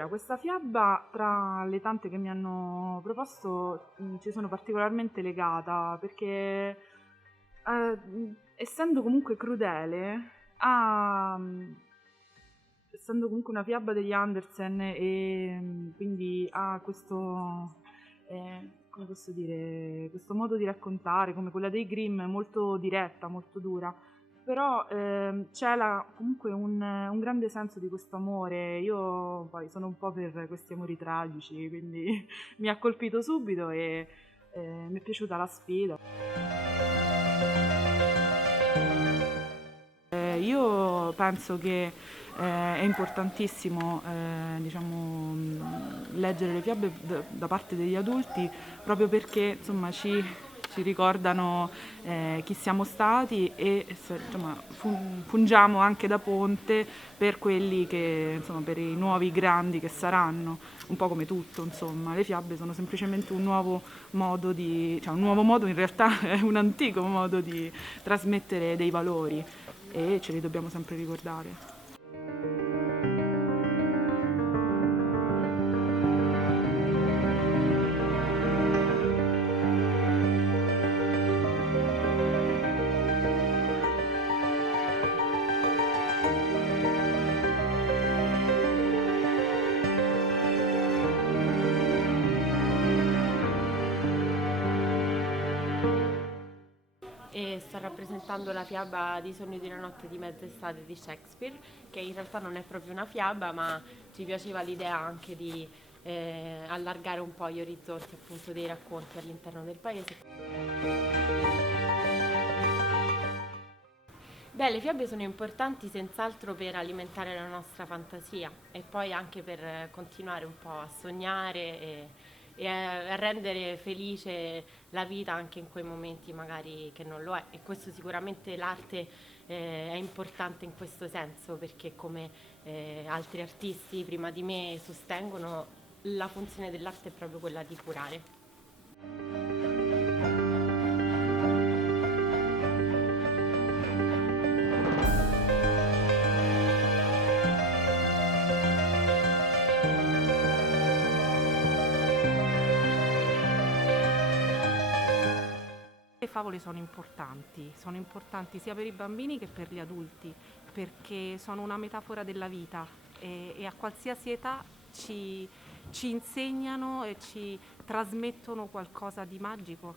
Allora, questa fiaba, tra le tante che mi hanno proposto, ci sono particolarmente legata perché, essendo comunque crudele, essendo comunque una fiaba degli Andersen e quindi ha questo, come posso dire, questo modo di raccontare, come quella dei Grimm, molto diretta, molto dura, però c'è comunque un grande senso di questo amore. Io poi sono un po' per questi amori tragici, quindi mi ha colpito subito e mi è piaciuta la sfida. Io penso che è importantissimo diciamo, leggere le fiabe da parte degli adulti proprio perché insomma, ci ricordano chi siamo stati e insomma, fungiamo anche da ponte per quelli che, insomma, per i nuovi grandi che saranno, un po' come tutto, insomma. Le fiabe sono semplicemente un nuovo modo cioè un nuovo modo in realtà è un antico modo di trasmettere dei valori e ce li dobbiamo sempre ricordare. E sta rappresentando la fiaba di Sogno di una notte di mezz'estate di Shakespeare, che in realtà non è proprio una fiaba, ma ci piaceva l'idea anche di allargare un po' gli orizzonti appunto dei racconti all'interno del paese. Beh, le fiabe sono importanti senz'altro per alimentare la nostra fantasia e poi anche per continuare un po' a sognare e a rendere felice la vita anche in quei momenti magari che non lo è. E questo sicuramente l'arte è importante in questo senso perché come altri artisti prima di me sostengono, la funzione dell'arte è proprio quella di curare. Le favole sono importanti sia per i bambini che per gli adulti, perché sono una metafora della vita e a qualsiasi età ci insegnano e ci trasmettono qualcosa di magico.